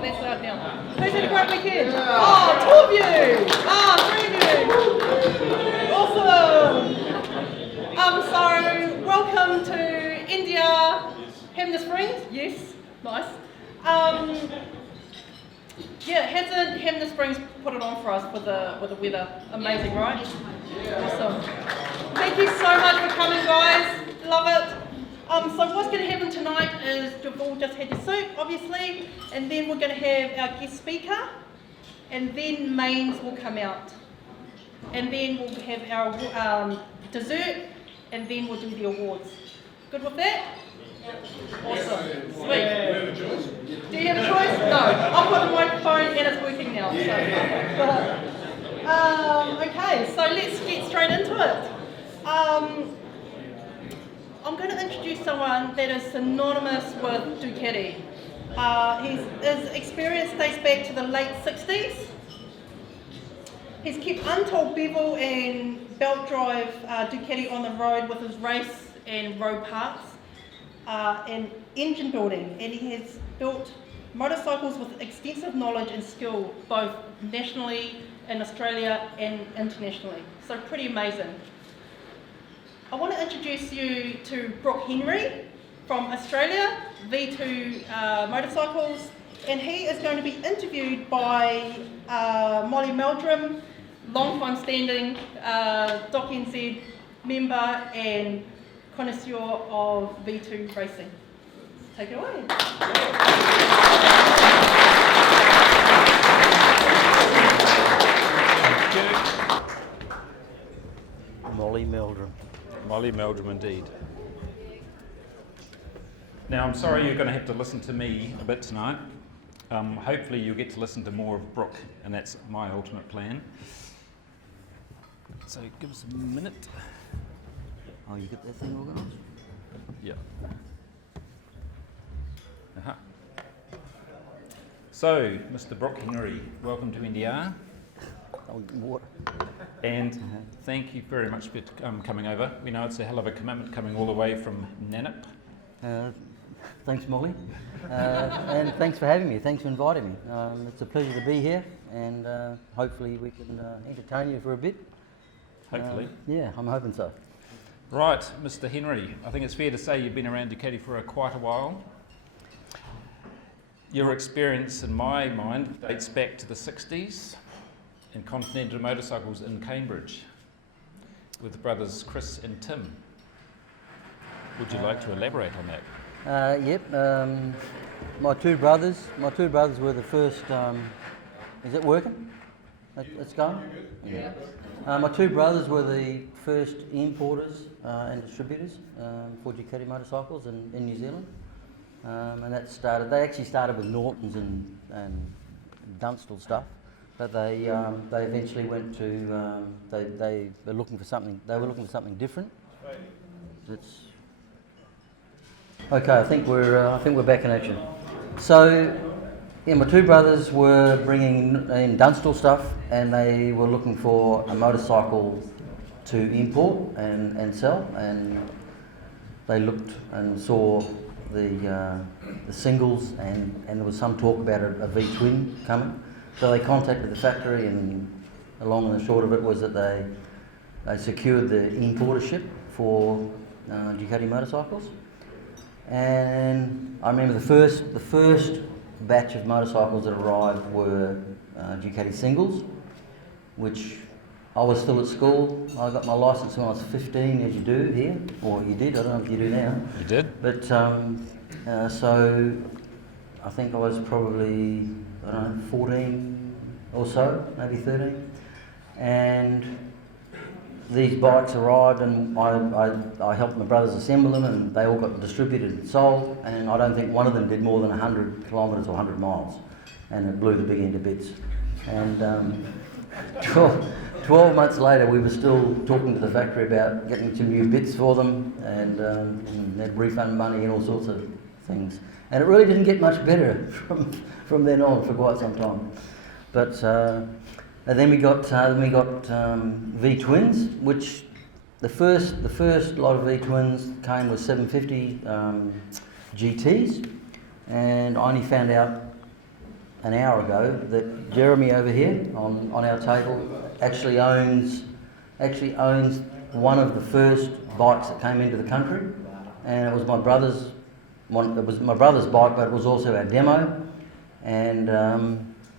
bit less loud now. Who's had a great weekend? Oh, two of you! Oh, three of you! Awesome! So, welcome to Hanmer Springs. Yes, nice. Yeah, hasn't Hanmer Springs put it on for us with the weather? Amazing, right? Awesome. Thank you so much for coming, guys. Love it. So what's going to happen tonight is you've all just had your soup, obviously, and then we're going to have our guest speaker, and then mains will come out. And then we'll have our dessert, and then we'll do the awards. Good with that? Awesome. Sweet. Do you have a choice? No. I've got the microphone and it's working now. Okay, so let's get straight into it. I'm going to introduce someone that is synonymous with Ducati. His experience dates back to the late 60s. He's kept untold bevel and belt drive Ducati on the road with his race and road parts and engine building, and he has built motorcycles with extensive knowledge and skill both nationally in Australia and internationally. So pretty amazing. I want to introduce you to Brook from Australia, V2 Motorcycles, and he is going to be interviewed by Molly Meldrum, long-time standing Doc NZ member and connoisseur of V2 racing. Take it away. Molly Meldrum. Molly Meldrum indeed. Now I'm sorry you're going to have to listen to me a bit tonight. Hopefully you'll get to listen to more of Brook, and that's my ultimate plan. So give us a minute. Oh, you got that thing organised? Yeah. So, Mr. Brook Henry, welcome to NDR. Oh, water. And thank you very much for coming over. We know it's a hell of a commitment coming all the way from Nanip. Thanks, Molly. And thanks for having me. Thanks for inviting me. It's a pleasure to be here, and hopefully we can entertain you for a bit. Hopefully. Yeah, I'm hoping so. Right, Mr. Henry, I think it's fair to say you've been around Ducati for quite a while. Your experience, in my mind, dates back to the 60s in Continental Motorcycles in Cambridge with the brothers Chris and Tim. Would you like to elaborate on that? Yep. My two brothers were the first. Is it working? It's going. Yeah. My two brothers were the first importers and distributors for Ducati motorcycles in New Zealand, and that started. They actually started with Nortons and Dunstall stuff, but they eventually went to. They were looking for something. They were looking for something different. It's okay. I think we're back in action. So. Yeah, my two brothers were bringing in Dunstall stuff, and they were looking for a motorcycle to import and sell, and they looked and saw the singles, and there was some talk about a V-twin coming. So they contacted the factory, and the long and the short of it was that they secured the importership for Ducati motorcycles. And I remember the first batch of motorcycles that arrived were Ducati singles, which I was still at school. I got my licence when I was 15, as you do here, or you did, I don't know if you do now. You did? But so I think I was probably, 14 or so, maybe 13. And these bikes arrived, and I helped my brothers assemble them, and they all got distributed and sold, and I don't think one of them did more than 100 kilometres or 100 miles, and it blew the big end to bits. And 12 months later we were still talking to the factory about getting some new bits for them, and they'd refund money and all sorts of things. And it really didn't get much better from then on for quite some time. But and then we got V-twins, which the first lot of V-twins came with 750 GTs, and I only found out an hour ago that Jeremy over here on our table actually owns one of the first bikes that came into the country, and it was my brother's one. It was my brother's bike, but it was also our demo, and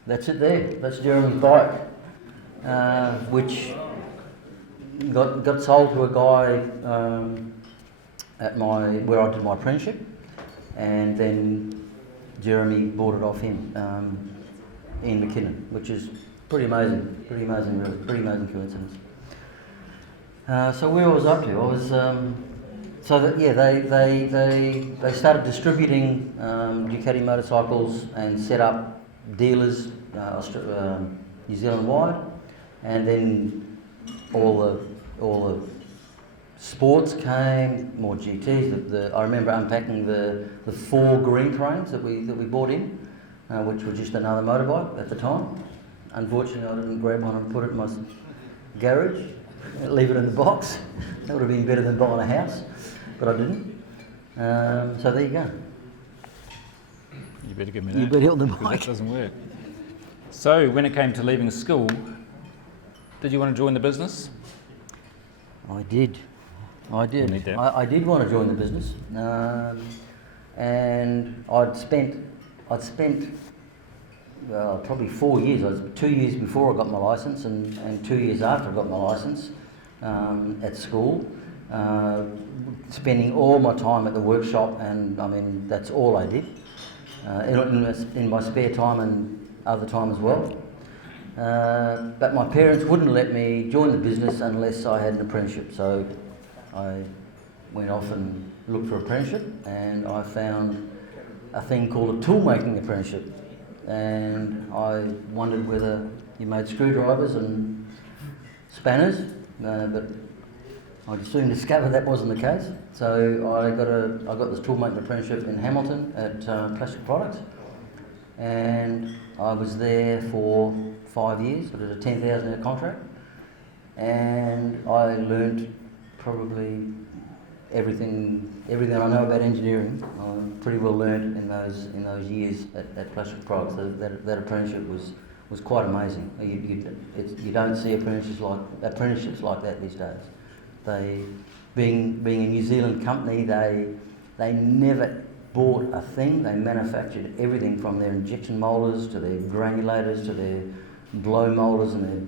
that's it there. That's Jeremy's bike, which got sold to a guy at where I did my apprenticeship, and then Jeremy bought it off him in McKinnon, which is pretty amazing, really, pretty amazing coincidence. So where was I up to? I was they started distributing Ducati motorcycles and set up dealers New Zealand wide, and then all the sports came, more GTs. I remember unpacking the 4 green trains that we bought in, which were just another motorbike at the time. Unfortunately, I didn't grab one and put it in my garage, leave it in the box. That would have been better than buying a house, but I didn't. So there you go. You better give me that. You better help the because mic. that doesn't work. So when it came to leaving school, did you want to join the business? I did. You need that. I did want to join the business, and I'd spent probably 4 years. I was 2 years before I got my licence, and 2 years after I got my licence at school, spending all my time at the workshop, and I mean that's all I did in my spare time and other time as well. But my parents wouldn't let me join the business unless I had an apprenticeship, so I went off and looked for an apprenticeship, and I found a thing called a tool making apprenticeship, and I wondered whether you made screwdrivers and spanners, but I soon discovered that wasn't the case. So I got this tool making apprenticeship in Hamilton at Plastic Products, and I was there for 5 years. I did a 10,000 hour contract, and I learned probably everything I know about engineering. I pretty well learned in those years at Plastic Products. So that apprenticeship was quite amazing. You don't see apprenticeships like that these days. They, being a New Zealand company, they never bought a thing. They manufactured everything from their injection moulders to their granulators to their blow moulders and their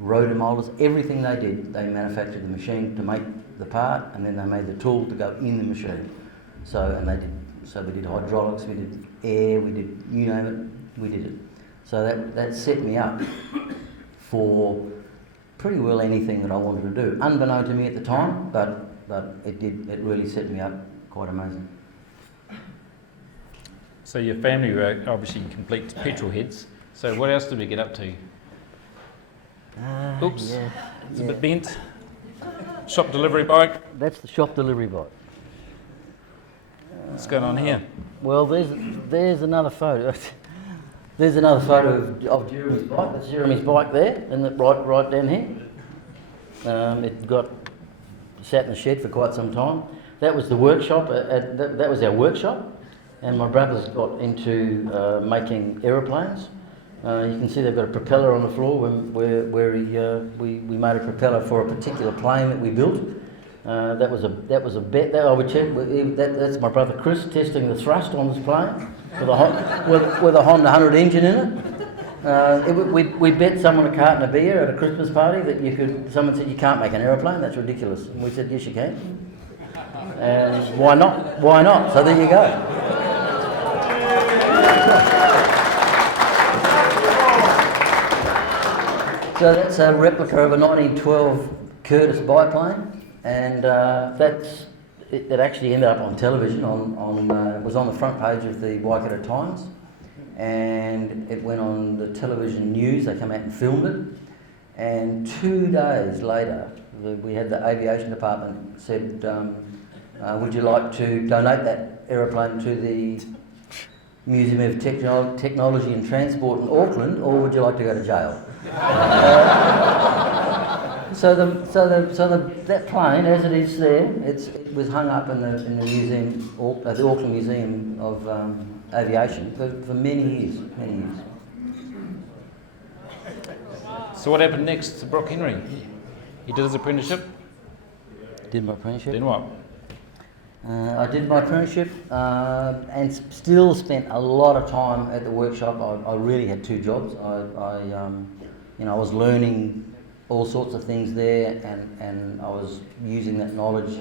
rotor moulders. Everything they did, they manufactured the machine to make the part, and then they made the tool to go in the machine. So we did hydraulics, we did air, we did you name it, we did it. So that set me up for pretty well anything that I wanted to do, unbeknown to me at the time, but it really set me up quite amazing. So your family were obviously complete petrol heads. So what else did we get up to? Oops, Yeah, it's a bit bent. Shop delivery bike. That's the shop delivery bike. What's going on here? Well, there's another photo. There's another photo of Jeremy's bike. That's Jeremy's bike there, and right down here. It sat in the shed for quite some time. That was the workshop. That was our workshop, and my brothers got into making aeroplanes. You can see they've got a propeller on the floor where we made a propeller for a particular plane that we built. That was a bet that I would check. That's my brother Chris testing the thrust on this plane with a Honda 100 engine in it. We bet someone a carton of beer at a Christmas party that someone said you can't make an aeroplane, that's ridiculous. And we said yes you can. And why not? Why not? So there you go. So that's a replica of a 1912 Curtiss biplane, and it actually ended up on television. It was on the front page of the Waikato Times, and it went on the television news. They came out and filmed it, and 2 days later, we had the aviation department said, "Would you like to donate that aeroplane to the Museum of Technology and Transport in Auckland, or would you like to go to jail?" That plane, as it is there, it was hung up in the museum, the Auckland Museum of aviation for many years, many years. So what happened next to Brook Henry? He did his apprenticeship. Did my apprenticeship. Then what? I did my apprenticeship and still spent a lot of time at the workshop. I really had two jobs. I was learning all sorts of things there, and I was using that knowledge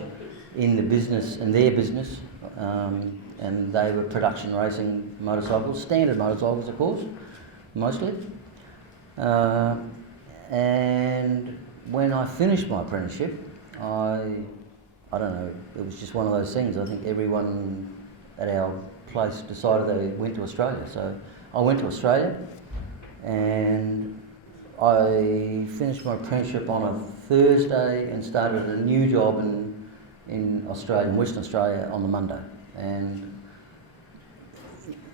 in the business, in their business, and they were production racing motorcycles, standard motorcycles, of course, mostly. And when I finished my apprenticeship, I don't know, it was just one of those things. I think everyone at our place decided they went to Australia. So I went to Australia, and I finished my apprenticeship on a Thursday and started a new job in Australia, in Western Australia, on the Monday. And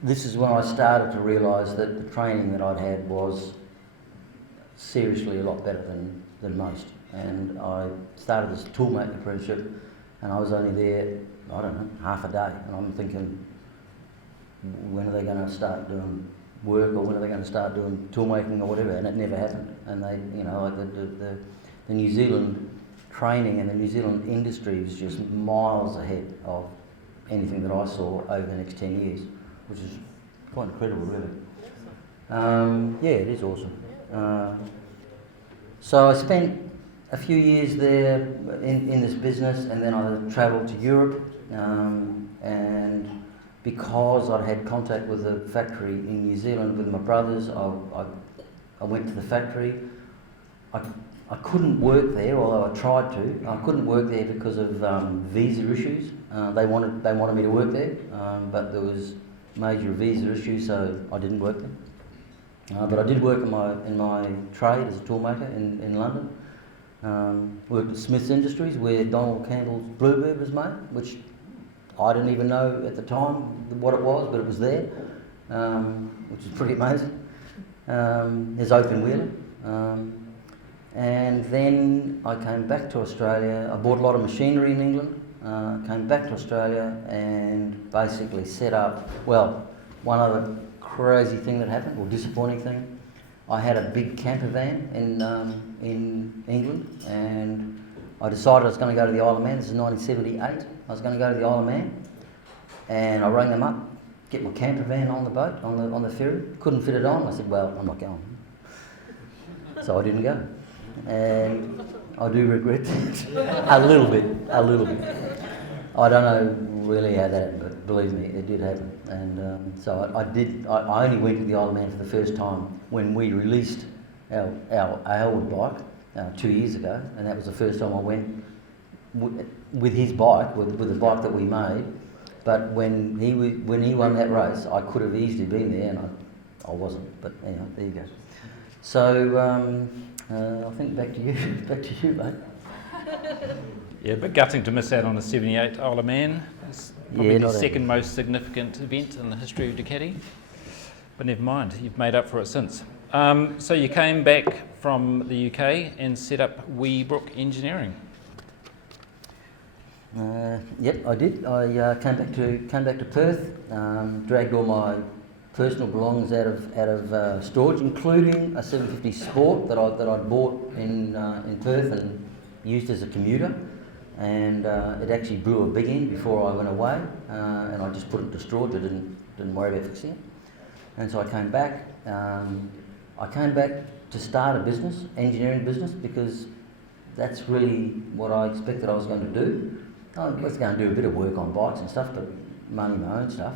this is when I started to realise that the training that I'd had was seriously a lot better than most. And I started this toolmaking apprenticeship, and I was only there, I don't know, half a day. And I'm thinking, when are they going to start doing work, or when are they going to start doing toolmaking or whatever? And it never happened. And they, the New Zealand training and the New Zealand industry was just miles ahead of anything that I saw over the next 10 years, which is quite incredible, really. Yeah, it is awesome. So I spent a few years there in this business, and then I travelled to Europe, and because I'd had contact with the factory in New Zealand with my brothers, I went to the factory. I couldn't work there, although I tried to. I couldn't work there because of visa issues. They wanted me to work there, but there was major visa issues, so I didn't work there. But I did work in my trade as a toolmaker in London. Worked at Smith's Industries, where Donald Campbell's Bluebird was made, which I didn't even know at the time what it was, but it was there, which is pretty amazing. His open wheeler. And then I came back to Australia. I bought a lot of machinery in England, came back to Australia and basically set up, well, one other crazy thing that happened, or disappointing thing. I had a big camper van in England, and I decided I was going to go to the Isle of Man. This is 1978. I was going to go to the Isle of Man, and I rang them up, get my camper van on the boat, on the ferry. Couldn't fit it on. I said, well, I'm not going. So I didn't go. And I do regret that. a little bit. I don't know really how that happened, but believe me, it did happen. And so I only went to the Isle of Man for the first time when we released our Aylward bike 2 years ago, and that was the first time I went with his bike, with the bike that we made. But when he won that race, I could have easily been there, and I wasn't. But anyway, there you go. So I think back to you, mate. Yeah, but gutting to miss out on the 78 Isle of Man. It's probably the second most significant event in the history of Ducati. But never mind, you've made up for it since. So you came back from the UK and set up Brook Engineering. Yep, I did. I came back to Perth, dragged all my personal belongings out of storage, including a 750 Sport that I'd bought in Perth and used as a commuter, and it actually blew a big end before I went away, and I just put it into storage. I didn't worry about fixing it, and so I came back. I came back to start a business, engineering business, because that's really what I expected I was going to do. I was going to do a bit of work on bikes and stuff, but mainly my own stuff.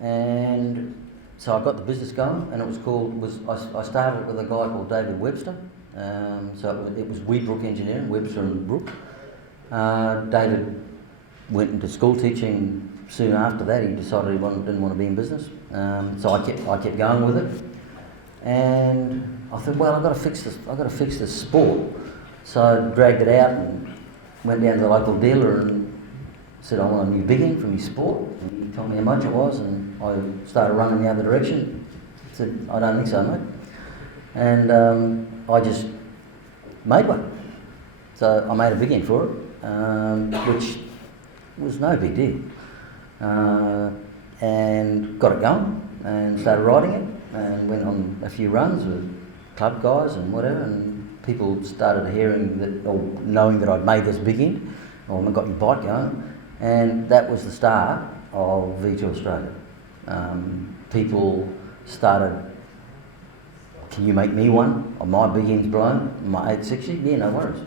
And so I got the business going, and it was called. I started with a guy called David Webster. So it was Brook Engineering, Webster and Brook. David went into school teaching. Soon after that, he decided he didn't want to be in business. So I kept going with it, and I thought, well, I've got to fix this Sport. So I dragged it out and went down to the local dealer and said, I want a new big end for my Sport. And he told me how much it was, and I started running the other direction. I said, I don't think so, mate. And I just made one. So I made a big end for it, which was no big deal. and got it going and started riding it and went on a few runs with club guys and whatever, and people started hearing that or knowing that I'd made this big end, or I got your bike going, and that was the start of V2 Australia. People started, can you make me one? Oh, my big end's blown, my 860? Yeah, no worries.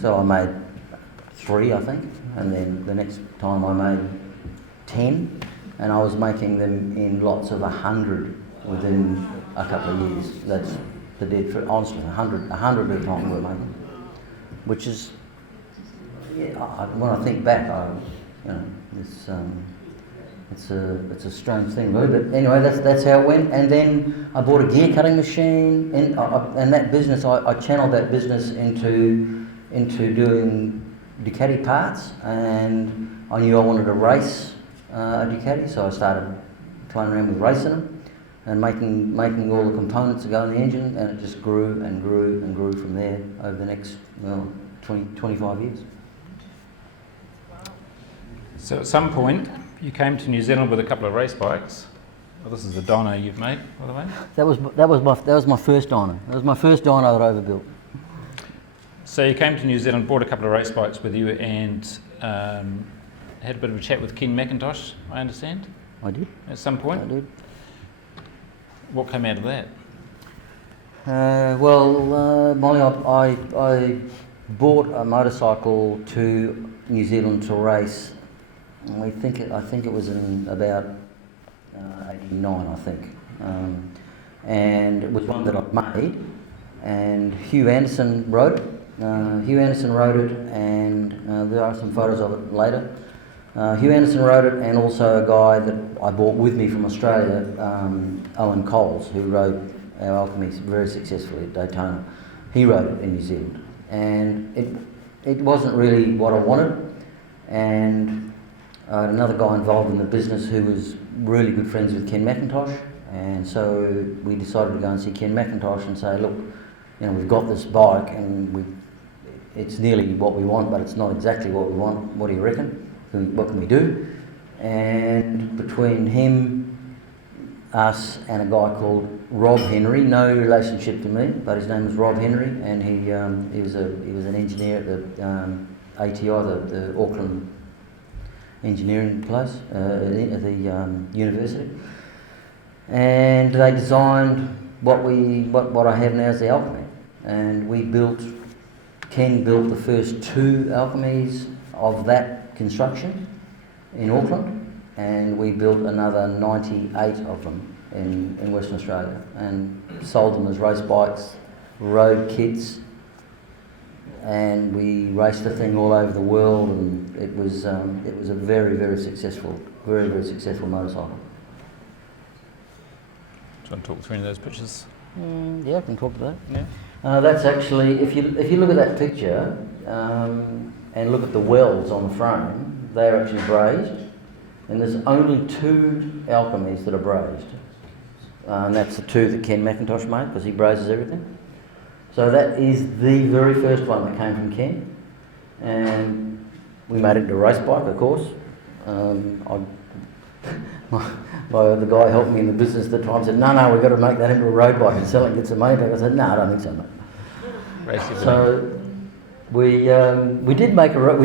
So I made 3, I think, and then the next time I made 10, and I was making them in lots of 100 within a couple of years. That's the dead truth. Honestly, 100 at a time we're making, which is, yeah. When I think back, it's a strange thing, really. But anyway, that's how it went. And then I bought a gear cutting machine, and that business, I channeled that business into doing Ducati parts, and I knew I wanted to race a Ducati, so I started playing around with racing them and making all the components that go in the engine, and it just grew and grew and grew from there over the next 25 years. So at some point, you came to New Zealand with a couple of race bikes. Well, this is the dyno you've made, by the way. That was my first dyno. That was my first dyno that I ever built. So you came to New Zealand, brought a couple of race bikes with you, and had a bit of a chat with Ken McIntosh, I understand? I did. At some point? I did. What came out of that? Molly, I bought a motorcycle to New Zealand to race. I think it was in about 89, I think, and it was one that I made. And Hugh Anderson rode it. And there are some photos of it later. Hugh Anderson rode it, and also a guy that I brought with me from Australia, Owen Coles, who rode our Alchemy very successfully at Daytona. He rode it in New Zealand, and it wasn't really what I wanted. And I had another guy involved in the business who was really good friends with Ken McIntosh, and so we decided to go and see Ken McIntosh and say, look, we've got this bike, and it's nearly what we want, but it's not exactly what we want. What do you reckon? What can we do? And between him, us, and a guy called Rob Henry, no relationship to me, but his name was Rob Henry, and he was an engineer at the ATI, the Auckland engineering place at the university, and they designed what I have now as the Alchemy, and Ken built the first 2 Alchemies of that construction in Auckland, and we built another 98 of them in Western Australia, and sold them as race bikes, road kits, and we raced the thing all over the world, and it was a very, very successful motorcycle. Do you want to talk through any of those pictures? Yeah, I can talk to that. Yeah. That's actually, if you look at that picture and look at the welds on the frame, they are actually brazed, and there's only 2 Alchemies that are brazed, and that's the 2 that Ken McIntosh made, because he brazes everything. So that is the very first one that came from Ken, and we made it into a race bike, of course. The guy helped me in the business at the time said, no, we've got to make that into a road bike and sell it and get some money back. I said, no, I don't think so, mate. So we did make a road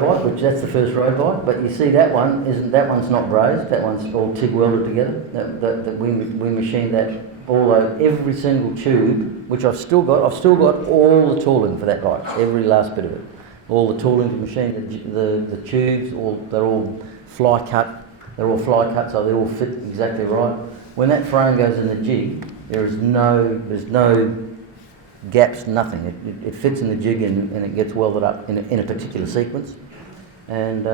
bike, which that's the first road bike. But you see, that one's not brazed. That one's all TIG welded together. That we machined that all over, every single tube, which I've still got. I've still got all the tooling for that bike, every last bit of it. All the tooling to machine the tubes. They're all fly cut. They're all fly cut, so they all fit exactly right. When that frame goes in the jig, there's no gaps, nothing. It fits in the jig and it gets welded up in a particular sequence. And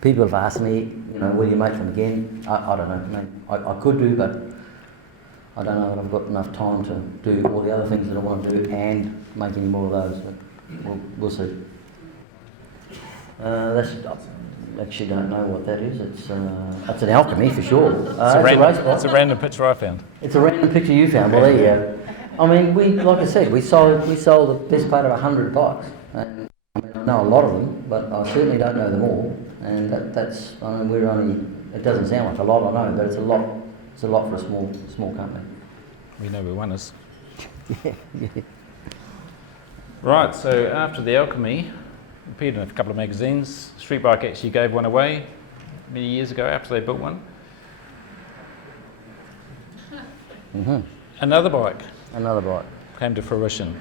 people have asked me, will you make them again? I don't know. I could do, but I don't know that I've got enough time to do all the other things that I want to do and make any more of those. But we'll see. I actually don't know what that is. It's an Alchemy for sure. It's a random picture I found. It's a random picture you found. Well, there you go. I mean, like I said, we sold the best part of 100 bikes. And, I know a lot of them, but I certainly don't know them all. And that's, I mean, we're only, it doesn't sound like a lot, I know, but it's a lot. It's a lot for a small company. We know where one is. Yeah. Right, so after the Alchemy, appeared in a couple of magazines. Street Bike actually gave one away many years ago after they built one. Mm-hmm. Another bike Another bike. came to fruition.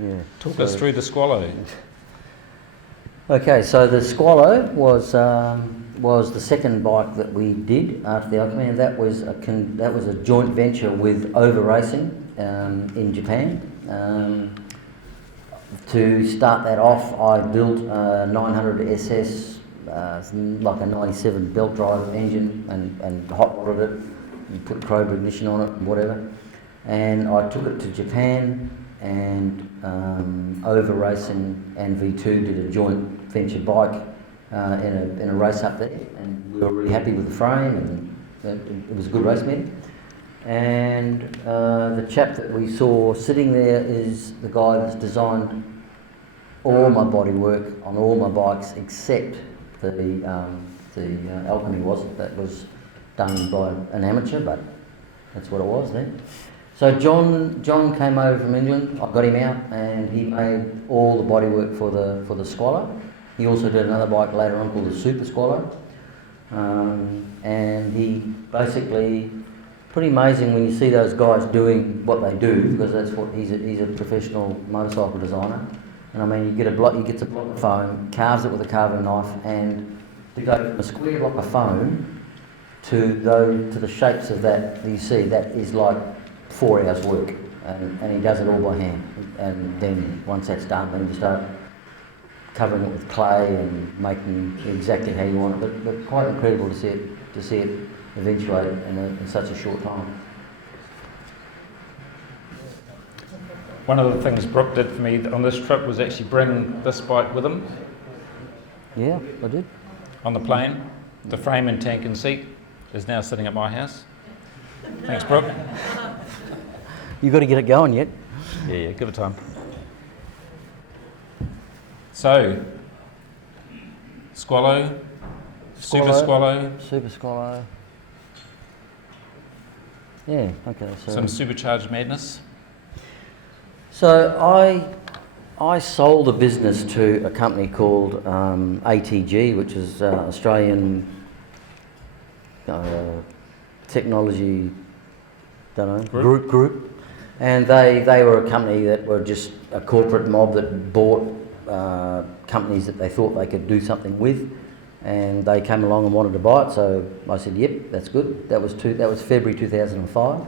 Yeah. Talk us through the Squallow. Okay, so the Squallow was the second bike that we did after the Alchemy, and that was a joint venture with Over Racing in Japan. To start that off, I built a 900 SS, like a 97 belt drive engine, and hot rodded it, and put Cobra ignition on it and whatever. And I took it to Japan, and Over Racing and V2 did a joint venture bike in a race up there, and we were really happy with the frame, and it was a good race meeting. And the chap that we saw sitting there is the guy that's designed all my bodywork on all my bikes except the Alchemy that was done by an amateur, but that's what it was then. So John came over from England. I got him out, and he made all the bodywork for the Squallow. He also did another bike later on called the Super Squallow, and he basically, pretty amazing when you see those guys doing what they do, because that's what he's a professional motorcycle designer. And I mean, he gets a block of foam, carves it with a carving knife, and to go from a square block of foam to the shapes of that you see, that is like 4 hours work, and he does it all by hand. And then once that's done, then you start covering it with clay and making exactly how you want it. But quite incredible to see it eventuate in such a short time. One of the things Brook did for me on this trip was actually bring this bike with him Yeah, I did. on the plane. The frame and tank and seat is now sitting at my house. Thanks, Brook. You got to get it going yet. Yeah, give it time. So, Squallow, Super Squallow, Super Squallow. Yeah, okay. some supercharged madness. So I sold the business to a company called ATG, which is Australian Technology, Group, and they were a company that were just a corporate mob that bought companies that they thought they could do something with, and they came along and wanted to buy it. So I said, "Yep, that's good." That was February 2005.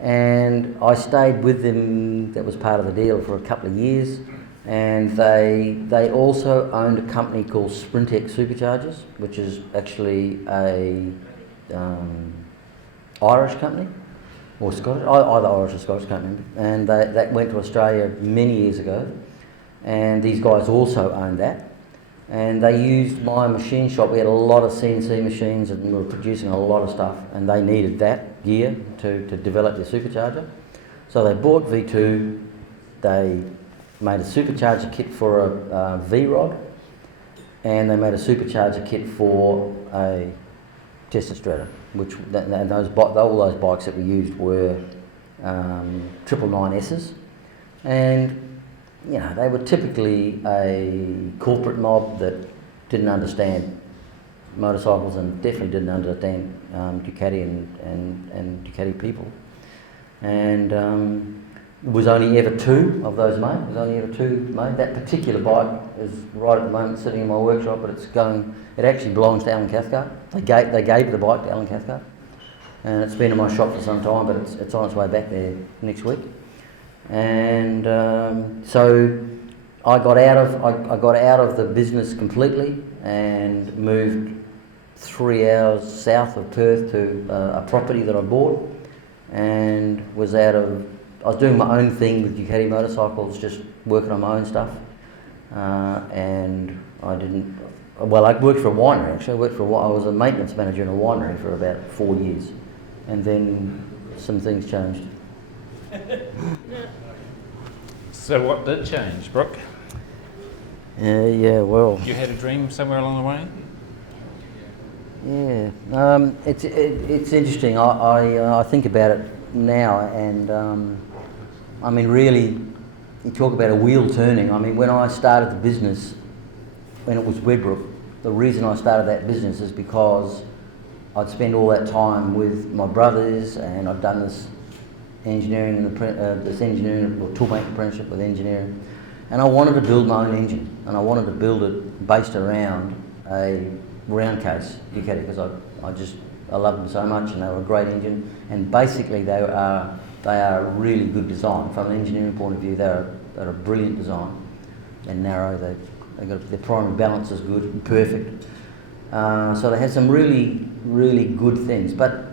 And I stayed with them, that was part of the deal, for a couple of years. And they also owned a company called Sprintex Superchargers, which is actually a Irish company, or Scottish, either Irish or Scottish, can't remember. And that went to Australia many years ago. And these guys also owned that. And they used my machine shop. We had a lot of CNC machines, and we were producing a lot of stuff, and they needed that gear to develop their supercharger. So they bought V2, they made a supercharger kit for a V-Rod, and they made a supercharger kit for a Tesla Strata, which all those bikes that we used were 999Ss. And you know, they were typically a corporate mob that didn't understand motorcycles and definitely didn't understand Ducati and Ducati people. And there was only ever two of those made. There was only ever two made. That particular bike is right at the moment sitting in my workshop, but it actually belongs to Alan Cathcart. They gave the bike to Alan Cathcart, and it's been in my shop for some time, but it's on its way back there next week. And so I got out of the business completely and moved 3 hours south of Perth to a property that I bought, and I was doing my own thing with Ducati motorcycles, just working on my own stuff, and I worked for a winery actually. I was a maintenance manager in a winery for about 4 years, and then some things changed. So what did change, Brook? Yeah, well, You had a dream somewhere along the way? yeah. It's interesting. I think about it now, and I mean, really, you talk about a wheel turning. I mean, when I started the business, when it was Brook, the reason I started that business is because I'd spent all that time with my brothers, and I'd done this engineering or toolmaking apprenticeship with engineering, and I wanted to build my own engine, and I wanted to build it based around a round case Ducati, because I loved them so much, and they were a great engine, and basically they are a really good design from an engineering point of view. They're a brilliant design. They're narrow. Their primary balance is good and perfect. So they had some really, really good things, but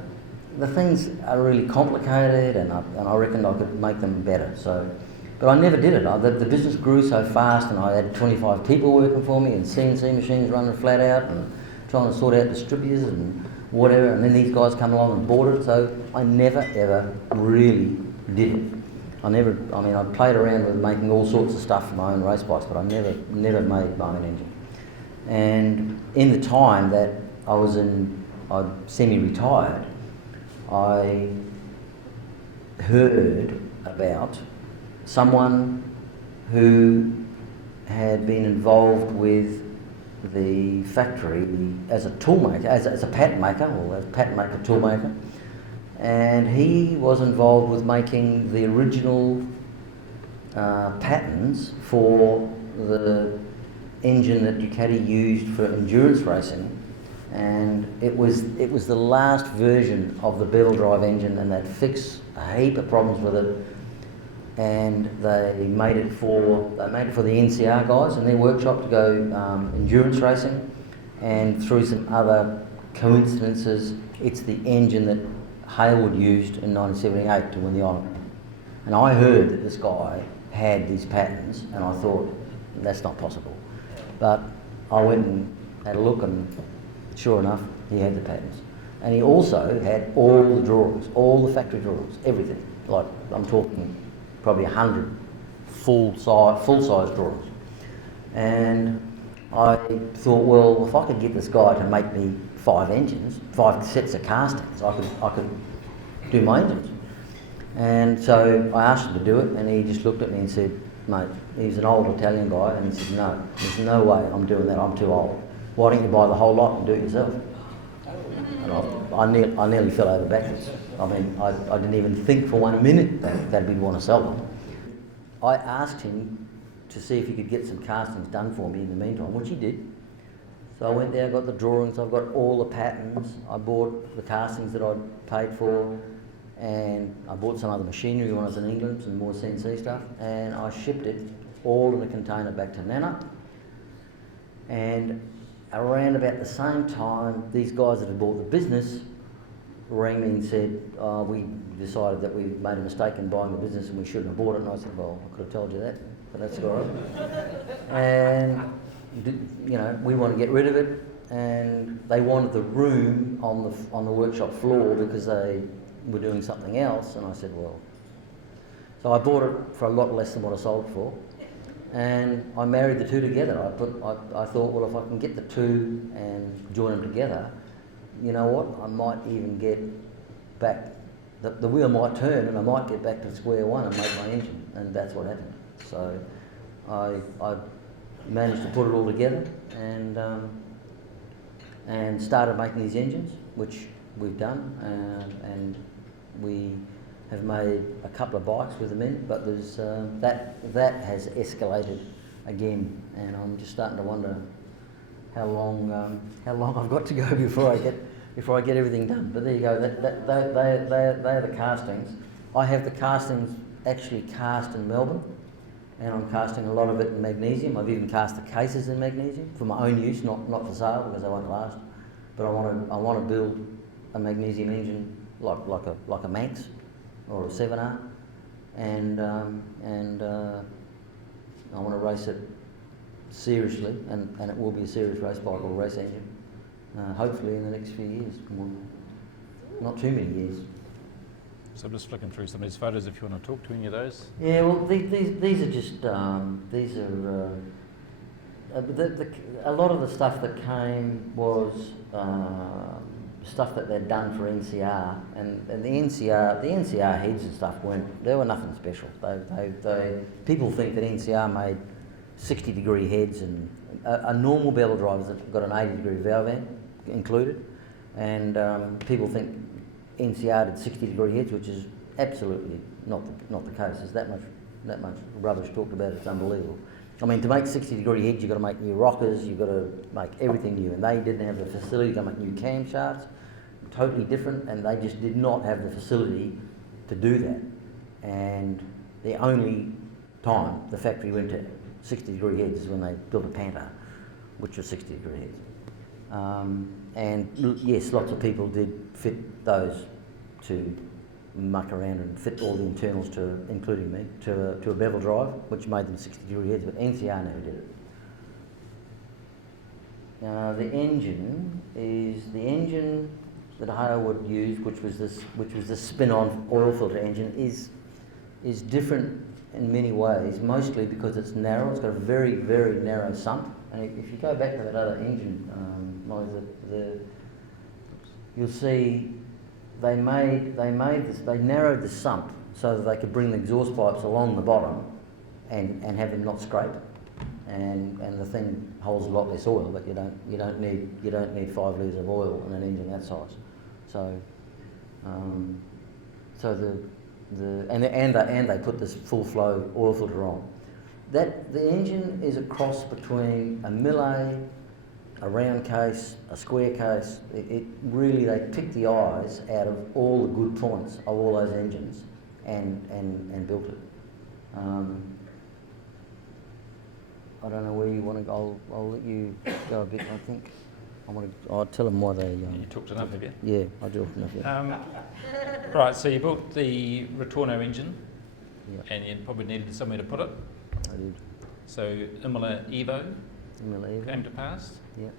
the things are really complicated, and I reckoned I could make them better. So, but I never did it. The business grew so fast, and I had 25 people working for me, and CNC machines running flat out, and trying to sort out distributors and whatever. And then these guys come along and bought it. So I never ever really did it. I played around with making all sorts of stuff for my own race bikes, but I never made my own engine. And in the time that I semi-retired, I heard about someone who had been involved with the factory as a toolmaker, as a patent maker, or as a patent maker, toolmaker, and he was involved with making the original patents for the engine that Ducati used for endurance racing. And it was the last version of the bevel drive engine, and they'd fixed a heap of problems with it, and they made it for the NCR guys in their workshop to go endurance racing. And through some other coincidences, it's the engine that Hayward used in 1978 to win the Ironman. And I heard that this guy had these patents, and I thought, that's not possible. But I went and had a look, and sure enough, he had the patents. And he also had all the drawings, all the factory drawings, everything. Like, I'm talking probably 100 full-size drawings. And I thought, well, if I could get this guy to make me 5 sets of castings, I could do my engines. And so I asked him to do it, and he just looked at me and said, mate, he's an old Italian guy, and he said, no, there's no way I'm doing that, I'm too old. Why don't you buy the whole lot and do it yourself? And I nearly fell over backwards. I mean, I didn't even think for 1 minute that we'd want to sell them. I asked him to see if he could get some castings done for me in the meantime, which he did. So I went there, I got the drawings, I've got all the patents, I bought the castings that I'd paid for, and I bought some other machinery when I was in England, some more CNC stuff, and I shipped it all in a container back to Nana. And around about the same time, these guys that had bought the business rang me and said, we decided that we made a mistake in buying the business and we shouldn't have bought it. And I said, well, I could have told you that, but that's all right. And, you know, we want to get rid of it, and they wanted the room on the workshop floor because they were doing something else. And I said, well, so I bought it for a lot less than what I sold it for. And I married the two together. I thought, well, if I can get the two and join them together, you know what, I might even get back, the wheel might turn, and I might get back to square one and make my engine. And that's what happened. So I managed to put it all together and started making these engines, which we've done, and we have made a couple of bikes with them in, but there's that has escalated again, and I'm just starting to wonder how long I've got to go before I get everything done. But there you go. They are the castings. I have the castings actually cast in Melbourne, and I'm casting a lot of it in magnesium. I've even cast the cases in magnesium for my own use, not for sale because they won't last. But I want to build a magnesium engine like a Manx or a 7R, and I want to race it seriously, and it will be a serious race bike or race engine, hopefully in the next few years. Not too many years. So I'm just flicking through some of these photos if you want to talk to any of those. Yeah, well, these are just a lot of the stuff that came was stuff that they'd done for NCR, and the NCR heads and stuff they were nothing special. People think that NCR made 60-degree heads, and a normal bevel driver's got an 80-degree valve end included, and people think NCR did 60-degree heads, which is absolutely not the case. There's that much rubbish talked about. It's unbelievable. I mean, to make 60-degree heads, you've got to make new rockers, you've got to make everything new, and they didn't have the facility to make new camshafts, totally different, and they just did not have the facility to do that. And the only time the factory went to 60-degree heads is when they built a Panther, which was 60-degree heads. Yes, lots of people did fit those to muck around and fit all the internals including me, to a bevel drive, which made them 60-degree heads, but NCR never did it. The engine is the engine that Harewood used, which was this spin-on oil filter engine, is different in many ways, mostly because it's narrow. It's got a very, very narrow sump, and if you go back to that other engine, you'll see they narrowed the sump so that they could bring the exhaust pipes along the bottom and have them not scrape. And the thing holds a lot less oil, but you don't need 5 litres of oil in an engine that size. And they put this full flow oil filter on. The engine is a cross between a Millet, a round case, a square case. It really, they picked the eyes out of all the good points of all those engines and built it. I don't know where you want to go. I'll let you go a bit, I think. I'll tell them why they... You talked enough, have you? Yeah, I talked enough, yeah. Right, so you built the Retorno engine, Yep. and you probably needed somewhere to put it. I did. So Imola Evo Imola came to pass. Yeah.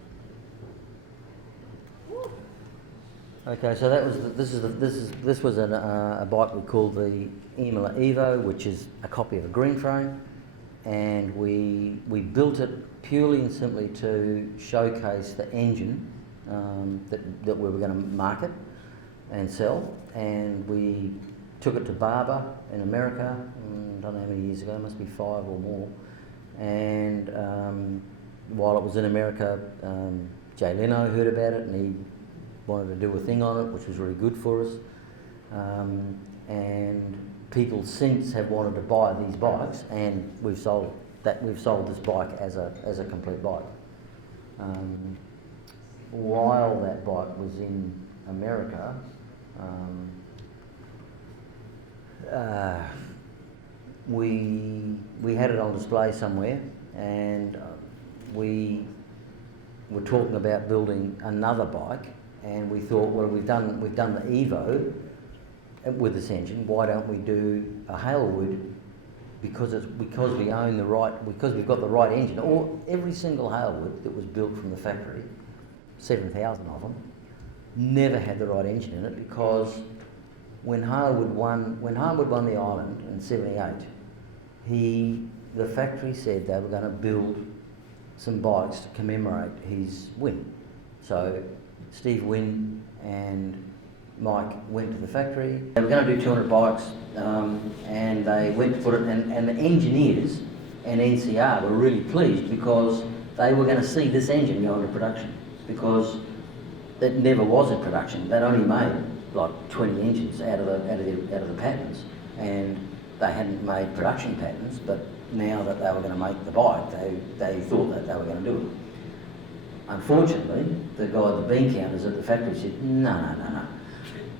Okay, so this was a bike we called the Imola Evo, which is a copy of a green frame, and we built it purely and simply to showcase the engine that we were going to market and sell, and we took it to Barber in America, I don't know how many years ago, must be 5 or more, and while it was in America, Jay Leno heard about it and he wanted to do a thing on it, which was really good for us, and people since have wanted to buy these bikes, and we've sold this bike as a complete bike. While that bike was in America, we had it on display somewhere, and we were talking about building another bike, and we thought, well, we've done the Evo with this engine. Why don't we do a Hailwood? Because we own the right, because we've got the right engine. Every single Hailwood that was built from the factory, 7,000 of them, never had the right engine in it, because when Hailwood won the island in '78, the factory said they were going to build some bikes to commemorate his win. So Steve Wynn and Mike went to the factory. They were going to do 200 bikes, and they went to put it, and the engineers and NCR were really pleased because they were going to see this engine go into production, because it never was in production. They'd only made like 20 engines out of the patents, and they hadn't made production patents. But now that they were going to make the bike, they thought that they were going to do it. Unfortunately, the guy, the bean counters at the factory said, no.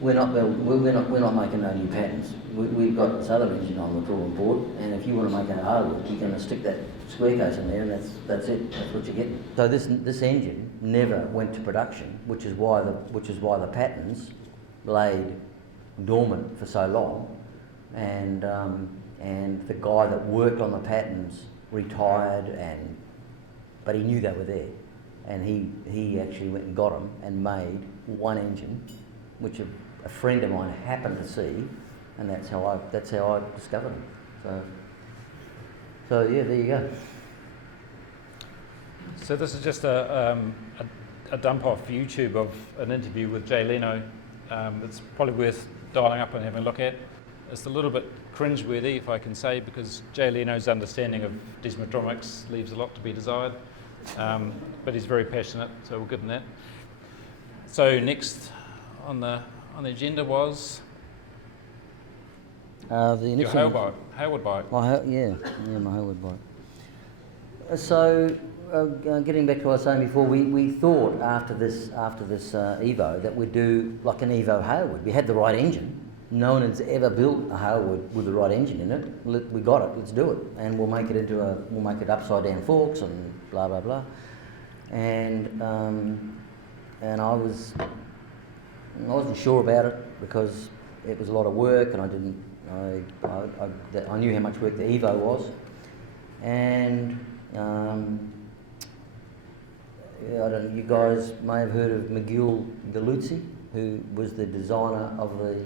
We're not making no new patents. We've got this other engine on the drawing board, and if you want to make a hardwood, you're going to stick that square case in there, and that's it. That's what you get. So this engine never went to production, which is why the patents laid dormant for so long, and the guy that worked on the patents retired, but he knew they were there, and he actually went and got them and made one engine, which a friend of mine happened to see, and that's how I discovered them. So yeah, there you go. So this is just a dump off YouTube of an interview with Jay Leno. It's probably worth dialing up and having a look at. It's a little bit cringeworthy, if I can say, because Jay Leno's understanding of desmodromics leaves a lot to be desired. But he's very passionate, so we'll give him that. So next on the agenda was The your next Hayward bike. my Hayward bike. So, getting back to what I was saying before, we thought after this Evo that we'd do like an Evo Hayward. We had the right engine. No one has ever built a Hayward with the right engine in it. We got it. Let's do it, and we'll make it upside down forks and blah blah blah. And I wasn't sure about it because it was a lot of work, and I knew how much work the Evo was, and I don't know, you guys may have heard of Miguel Galuzzi, who was the designer of the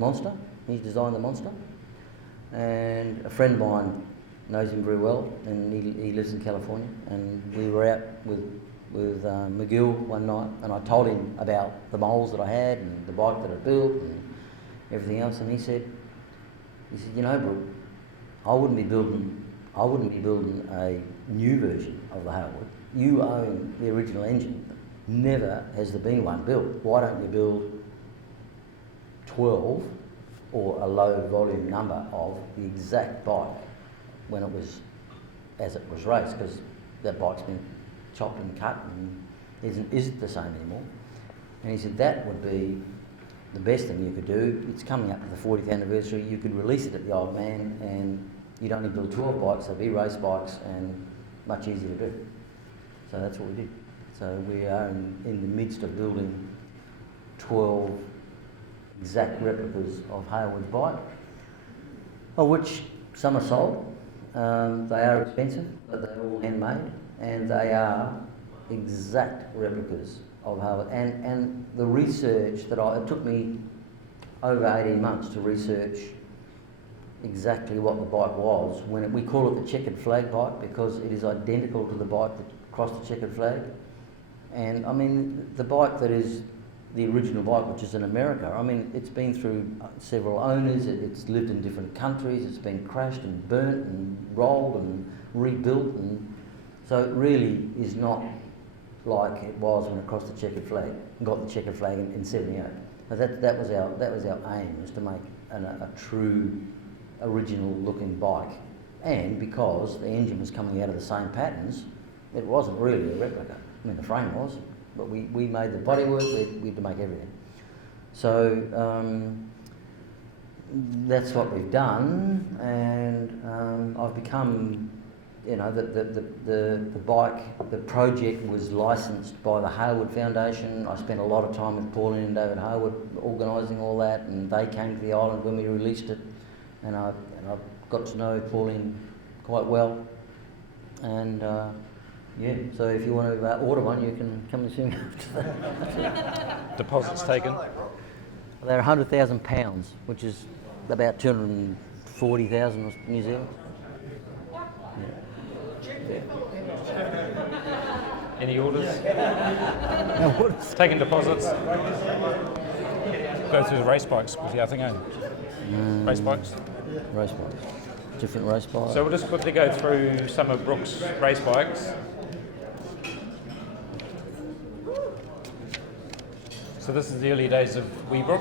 Monster. He's designed the Monster, and a friend of mine knows him very well, and he lives in California. And we were out with Miguel one night, and I told him about the moles that I had and the bike that I built and everything else, and he said, you know, Brook, I wouldn't be building a new version of the Hayward. You own the original engine. Never has there been one built. Why don't you build 12 or a low volume number of the exact bike when it was as it was raced, because that bike's been chopped and cut and isn't the same anymore. And he said that would be the best thing you could do. It's coming up to the 40th anniversary. You could release it at the Old Man, and you'd only build 12 bikes. They'd be race bikes and much easier to do. So that's what we did. So we are in the midst of building 12 exact replicas of Hayward's bike, of which some are sold. They are expensive, but they're all handmade, and they are exact replicas of Hayward. And the research it took me over 18 months to research exactly what the bike was. We call it the checkered flag bike because it is identical to the bike that crossed the checkered flag. And I mean, the bike that is the original bike, which is in America, I mean, it's been through several owners, it's lived in different countries, it's been crashed and burnt and rolled and rebuilt, and so it really is not like it was when it crossed the checkered flag, got the checkered flag in 78. But that was our aim, was to make a true original looking bike. And because the engine was coming out of the same patterns, it wasn't really a replica. I mean, the frame was, but we made the bodywork, we had to make everything. So that's what we've done, and I've become, you know, the bike, the project was licensed by the Hayward Foundation. I spent a lot of time with Pauline and David Hayward organising all that, and they came to the island when we released it, and I got to know Pauline quite well, and yeah, so if you want to order one, you can come and see me after that. Deposits taken? They're £100,000, which is about 240,000 New Zealand. Yeah. Any orders? No orders. Taking deposits? Go through the race bikes with the other thing, race bikes? Race bikes. Different race bikes. So we'll just quickly go through some of Brook's race bikes. So this is the early days of Brook.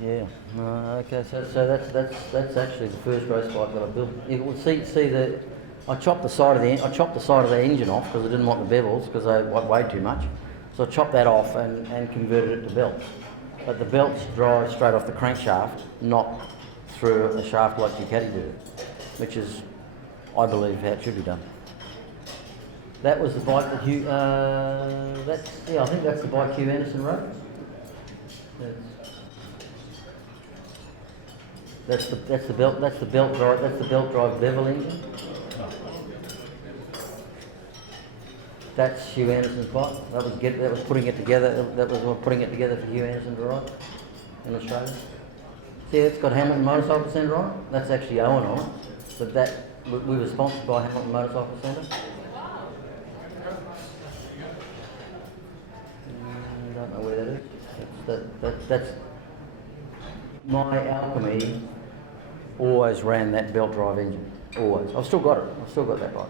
Yeah. Okay. So that's actually the first race bike that I built. You will see the. I chopped the side of the engine off because I didn't want the bevels because they weighed too much. So I chopped that off and converted it to belts. But the belts drive straight off the crankshaft, not through a shaft like Ducati do, which is, I believe, how it should be done. That was the bike that Hugh. I think that's the bike Hugh Anderson rode. That's the belt drive bevel engine. That's Hugh Anderson's bike. That was putting it together. That was putting it together for Hugh Anderson to ride in Australia. See, it's got Hamilton Motorcycle Centre on it. That's actually Owen on it, but we were sponsored by Hamilton Motorcycle Centre. That's my Alchemy. Always ran that belt drive engine. Always. I've still got it. I've still got that bike.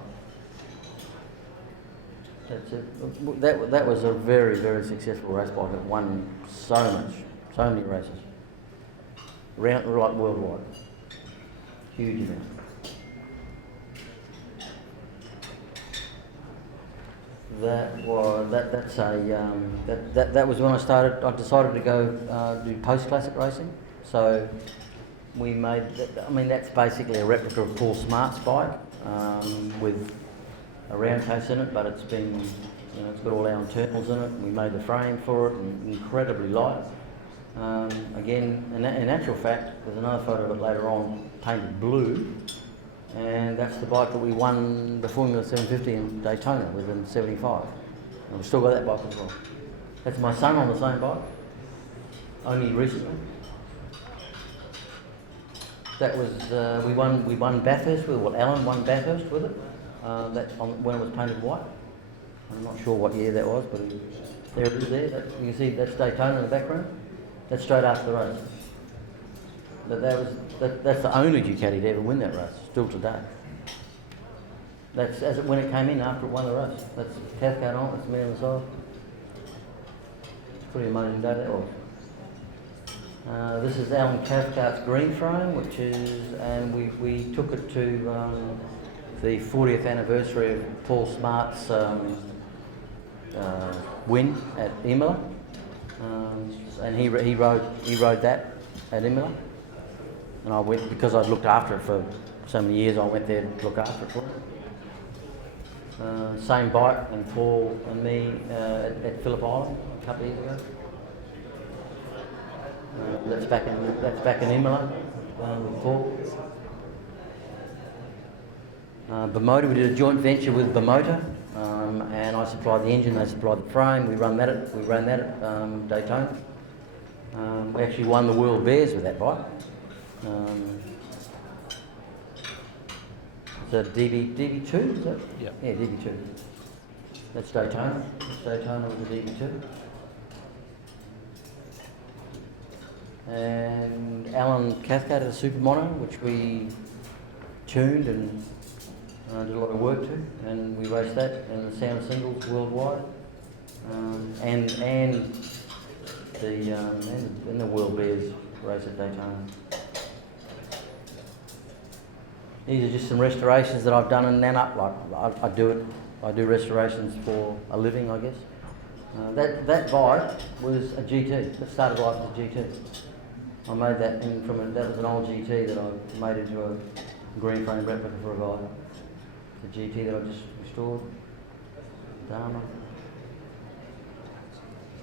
That's it. That was a very, very successful race bike. It won so many races. Round, like worldwide. Huge event. That was when I decided to go do post-classic racing. So we made, that's basically a replica of Paul Smart's bike with a round case in it, but it's been, it's got all our internals in it. We made the frame for it, and incredibly light. Again, in actual fact, there's another photo of it later on, painted blue, and that's the bike that we won the Formula 750 in Daytona with in '75. And we've still got that bike as well. That's my son on the same bike, only recently. That was we won Bathurst with it. Alan won Bathurst with it. When it was painted white. I'm not sure what year that was, but there it is. There, you can see that's Daytona in the background. That's straight after the race. But that's the only Ducati to ever win that race, still today. That's when it came in after it won the race. That's Cathcart on. That's me on the side. It's a pretty amazing day that was. This is Alan Cathcart's green frame, and we took it to the 40th anniversary of Paul Smart's win at Imola, and he rode that at Imola, and I went because I'd looked after it for so many years. I went there to look after it for him. Same bike, and Paul and me at Phillip Island a couple of years ago. That's back in Imola with Paul. Bimota, we did a joint venture with Bimota, and I supplied the engine, they supplied the frame. We ran that at Daytona. We actually won the World Bears with that bike. It's a DB2, is that? Yeah. Yeah, DB2. That's Daytona. Daytona was a DB2. And Alan Cathcart had a Super Mono, which we tuned and did a lot of work to, and we raced that in the Sound Singles worldwide, and the World Bears race at Daytona. These are just some restorations that I've done in Nannup. Like I do restorations for a living, I guess. That bike was a GT. That started life as a GT. I made that that was an old GT that I made into a green frame replica for a guy. The GT that I just restored. Dharma.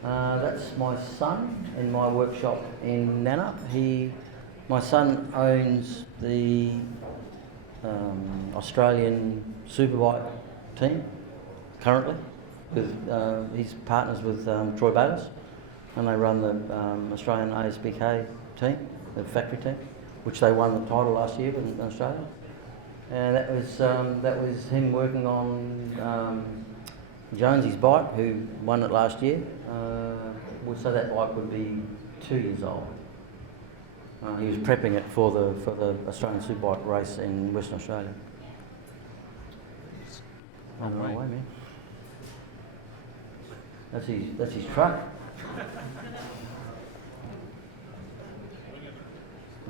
That's my son in my workshop in Nannup. My son owns the Australian Superbike team currently. He's partners with Troy Bayliss, and they run the Australian ASBK team, the factory team, which they won the title last year in Australia. And that was him working on Jonesy's bike, who won it last year. So that bike would be 2 years old. He was prepping it for the Australian Superbike race in Western Australia. On the way, man. That's his truck.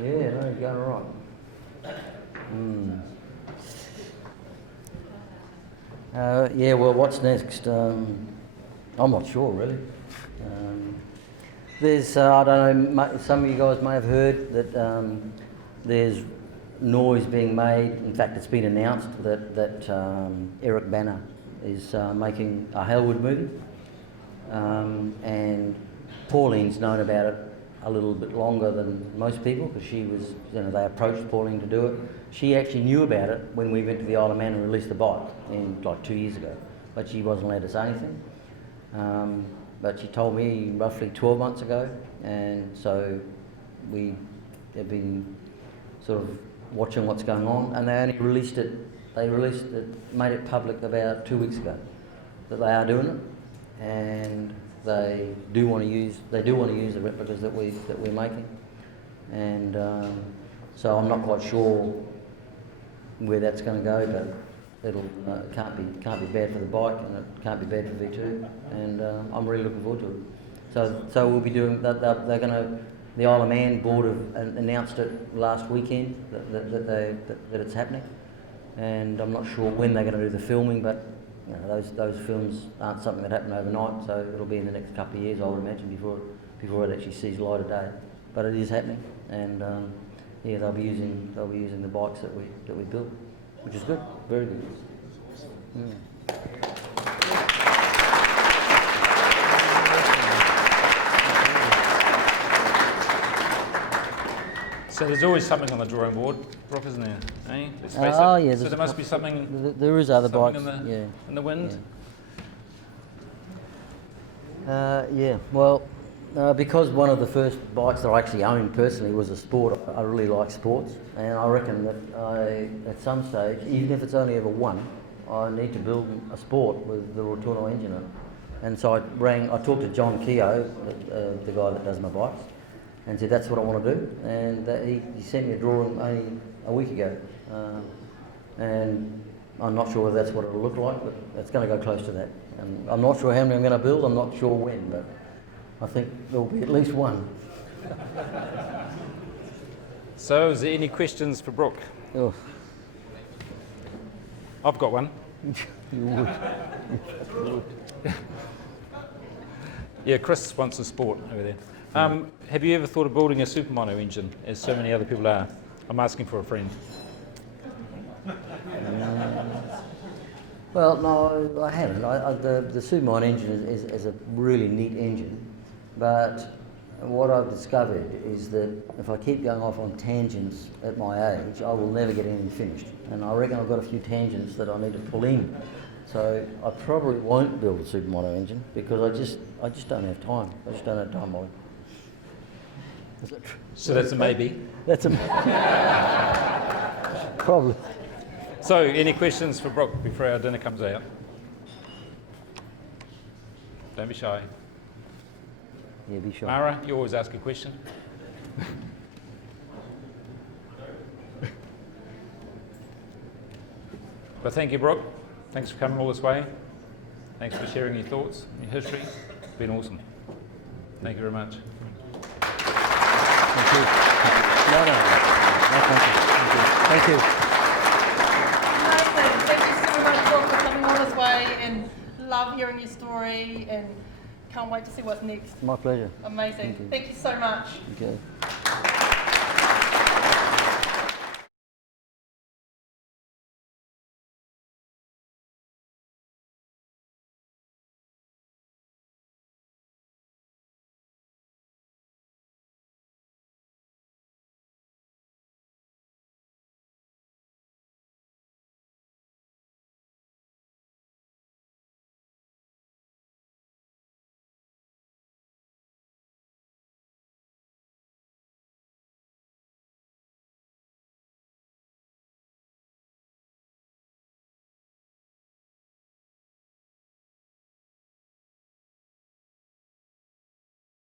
Yeah, no, he's going all right. Yeah, well, what's next? I'm not sure, really. There's, I don't know, some of you guys may have heard that there's noise being made. In fact, it's been announced that Eric Bana is making a Halewood movie. And Pauline's known about it a little bit longer than most people, because she was, they approached Pauline to do it. She actually knew about it when we went to the Isle of Man and released the bike like 2 years ago, but she wasn't allowed to say anything. But she told me roughly 12 months ago, and so we have been sort of watching what's going on, and they only released it, made it public about 2 weeks ago, that they are doing it. And they do want to use the replicas that we're making, and so I'm not quite sure where that's going to go, but it'll can't be bad for the bike, and it can't be bad for V2, and I'm really looking forward to it. So we'll be doing that. They're going to. The Isle of Man board have announced it last weekend that it's happening, and I'm not sure when they're going to do the filming, but you know, those films aren't something that happen overnight, so it'll be in the next couple of years, I would imagine, before it actually sees light of day. But it is happening, and yeah, they'll be using the bikes that we built, which is good, very good. Mm. So there's always something on the drawing board, Brook, isn't there? Eh? Let's face Oh it. yeah, So there must be something. There is other bikes. In the wind. Yeah. Well, because one of the first bikes that I actually owned personally was a sport. I really like sports, and I reckon that at some stage, even if it's only ever one, I need to build a sport with the Rotorno engine in it. And so I talked to John Keogh, the guy that does my bikes, and said that's what I want to do. And he sent me a drawing only a week ago, and I'm not sure whether that's what it'll look like, but it's going to go close to that. And I'm not sure how many I'm going to build. I'm not sure when, but I think there will be at least one. So, is there any questions for Brook? Oh. I've got one. You would. Yeah, Chris wants a sport over there. Have you ever thought of building a supermono engine, as so many other people are? I'm asking for a friend. Well, no, I haven't. The Supermine engine is a really neat engine, but what I've discovered is that if I keep going off on tangents at my age, I will never get anything finished. And I reckon I've got a few tangents that I need to pull in. So I probably won't build a Supermono engine because I just don't have time. I just don't have time, Molly. So that's a maybe. That's a probably. So, any questions for Brook before our dinner comes out? Don't be shy. Yeah, be sure. Mara, you always ask a question. But thank you, Brook. Thanks for coming all this way. Thanks for sharing your thoughts, your history. It's been awesome. Thank you very much. Thank you. No, thank you. Amazing. Thank you so much, Brook, for coming all this way, and love hearing your story, and can't wait to see what's next. My pleasure. Amazing. Thank you so much. Okay.